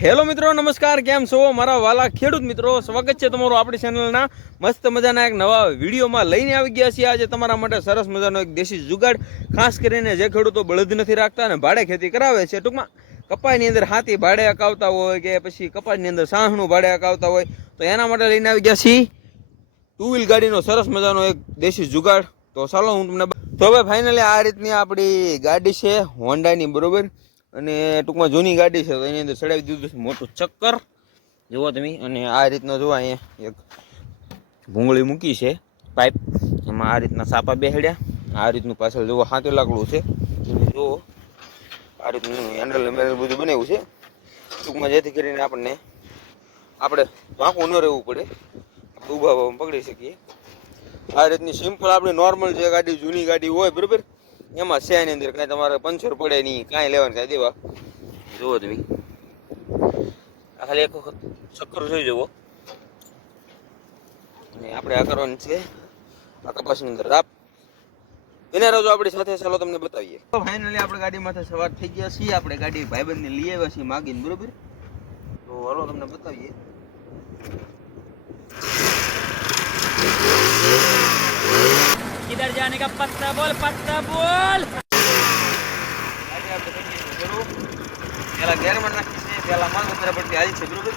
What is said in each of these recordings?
Hello મિત્રો, નમસ્કાર. કેમ છો મારા વાલા ખેડૂત મિત્રો? સ્વાગત છે તમારું આપણી ચેનલના મસ્ત મજાના એક નવા વિડીયોમાં. લઈને આવી ગયા છીએ આજે તમારા માટે સરસ મજાનો એક દેશી જુગાડ. ખાસ કરીને જે ખેડૂતો બળદ નથી રાખતા અને ભાડે ખેતી કરાવે છે, ટૂંકમાં કપાસની અંદર હાથી ભાડે હકાવતા હોય કે પછી કપાસની અંદર સાહણું ભાડે હકાવતા હોય, તો એના માટે લઈને આવી ગયા છીએ ટુ વ્હીલ ગાડીનો સરસ મજાનો એક દેશી જુગાડ. તો ચાલો હું તમને તો હવે ફાઇનલી આ રીતની આપણી ગાડી છે હોન્ડાની, બરોબર. અને ટૂંકમાં જૂની ગાડી છે, તો એની અંદર ચડાવી દીધું છે મોટું ચક્કર, જુઓ તમે. અને આ રીતનો જુઓ અહીંયા એક ભૂંગળી મૂકી છે પાઇપ, એમાં આ રીતના સાપા બેહડ્યા. આ રીતનું પાછળ જુઓ હાથે લાકડું છે, જુઓ આ રીતનું હેન્ડલ બધું બનાવ્યું છે ટૂંકમાં, જેથી કરીને આપણે વાંકું ન રહેવું પડે, ઊભા પકડી શકીએ. આ રીતની સિમ્પલ આપણે નોર્મલ જે ગાડી જૂની ગાડી હોય, બરાબર, એમાં છે એની અંદર કાંઈ તમારે પંચર પડે નહીં, કાંઈ લેવાનું કાંઈ દેવા. જુઓ તમે, આ ખાલી એક વખત ચક્કર જોઈ જવો. અને આપણે આ કરવાનું છે આ કપાસની અંદર રાપ. એના રોજો આપણી સાથે, ચાલો તમને બતાવીએ. તો ફાઇનલી આપણે ગાડીમાંથી સવાર થઈ ગયા છીએ. આપણે ગાડી ભાઈબંધને લઈ આવ્યા છીએ માગીને, બરોબર. તો હાલો તમને બતાવીએ. किधर जाने का पत्ता बोल ગાડી આપણે થઈ ગઈ છે શરૂ. પહેલા ગેરમાં નાખી છે, પહેલા માલ ઉતરા પડતી હાલી છે, બરોબર.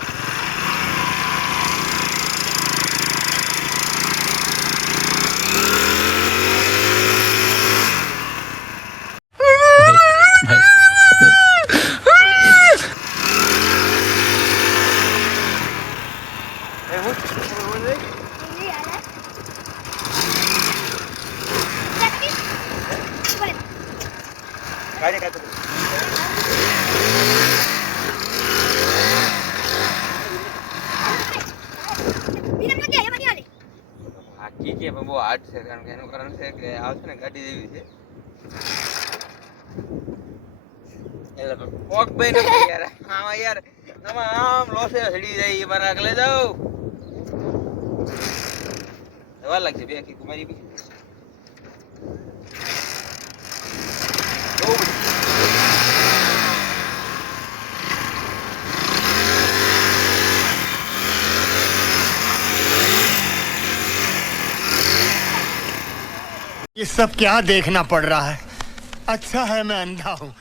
ગાડી કાઢો. હાકી કે બહુ હાર્ડ છે, કારણ કે એનું કારણ છે કે આવશે ને ગાડી જેવી છે એટલે કોક ભાઈ નથી યાર. આમાં યાર આમાં આમ લોસે સડી જાય, મારા આગળ જાઓ વાર લાગશે. બે આખી કુમારી બી ये सब क्या देखना पड़ रहा है? अच्छा है मैं अंधा हूँ.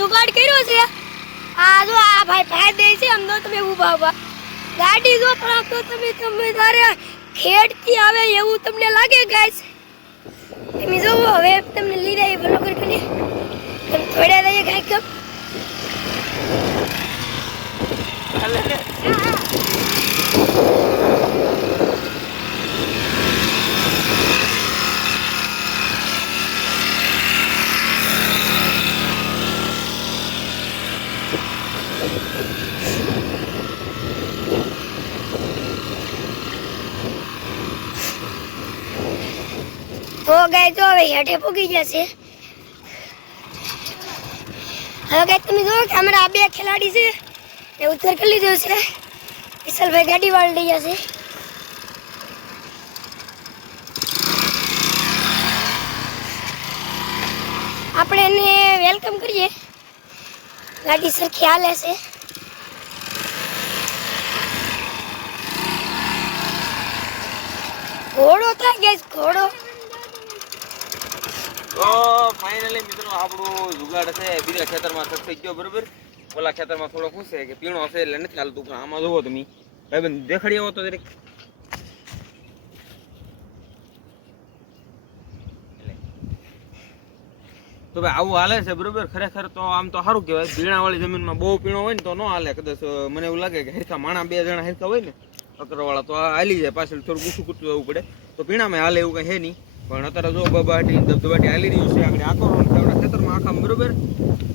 जुगाड़ કર્યો છે. આ જો આ ભાઈ દે છે, આમ તો તમે ઊભા ઊભા ગાડી જો પણ તો તમે તારે ખેડતી આવે એવું તમને લાગે ગાઈસ. તમે જો હવે તમને લીધા એ બરોબર કરી તમે થોડા લઈએ ગાઈ કમ ગાય જો હવે હેઠે પૂગી જશે. હવે ગાય તમે જો કે અમારા આ બે ખેલાડી છે એ ઉત્તર કરી લીધો છે. વિશાલભાઈ ગાડી વાળી લઈ જશે. આપણે એને વેલકમ કરીએ. ગાડી સરખી હાલે છે. ઘોડો થાય ગેસ ઘોડો. તો ફાઇનલી મિત્રો આપણું જુગાડ છે બીજા ખેતરમાં સક્સેસ ગયો બરોબર. ઓલા ખેતરમાં થોડો ખુશ છે કે પીણો હશે એટલે નથી ચાલતું, પણ આમાં જોવો તમે ભાઈ દેખાડી આવો તો દરેક. તો ભાઈ આવું હાલે છે બરોબર. ખરેખર તો આમ તો સારું કહેવાય. પીણાવાળી જમીનમાં બહુ પીણો હોય ને તો ન હાલે. કદાચ મને એવું લાગે કે હરખા માણા બે જણા હરખા હોય ને અકરવાળા તો આ હાલી જાય, પાછળ થોડું ગુસું કૂટું જવું પડે. તો પીણામાં હાલે એવું કંઈ છે નહીં. પણ અત્યારે જો બબાટી દબદબાટી હાલી રહ્યું છે. આગળ આખો આપણા ખેતરમાં આખા બરોબર.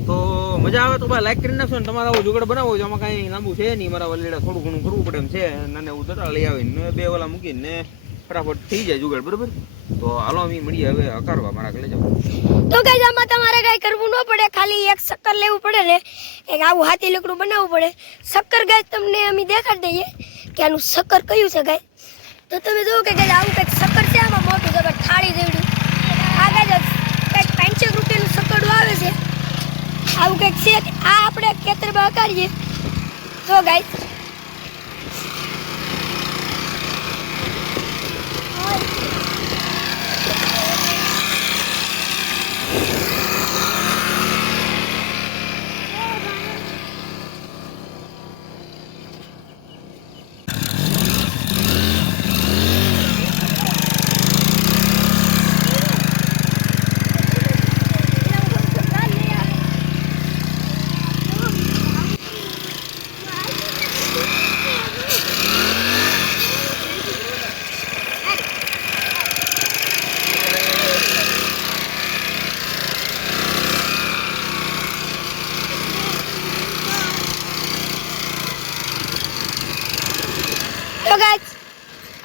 તો મજા આવે તો ભાઈ લાઈક કરી નાખશો ને. તમારે આવું જુગાડ બનાવવો છે, આમાં કાંઈ લાંબુ છે નહીં. મારા વલીડા થોડું ઘણું કરવું પડે એમ છે. નાને એવું દરા લઈ આવીને બે ઓલા મૂકીને ફટાફટ થઈ જાય જુગાડ બરોબર. તો હાલો અમે મળીએ હવે અકારવા મારા લઈ જાવ. તો ગાઈસ આમાં તમારે કાંઈ કરવું ન પડે, ખાલી એક શક્કર લેવું પડે ને એક આવું હાથી લકડું બનાવવું પડે. શક્કર ગાઈસ તમને અમે દેખાડી દઈએ કે આનું શક્કર કયું છે ગાઈસ. તો તમે જુઓ કે ગાઈસ આવું કંઈક શક્કર છે આમાં મોટું જબર થાળી જેવડું. આ ગાઈસ કંઈક 65 રૂપિયાનું શક્કરડું આવે છે. આવું કંઈક છે. આ આપણે ખેતરમાં અકારીએ તો ગાઈસ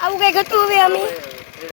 આવું કંઈક હતું. હવે અમે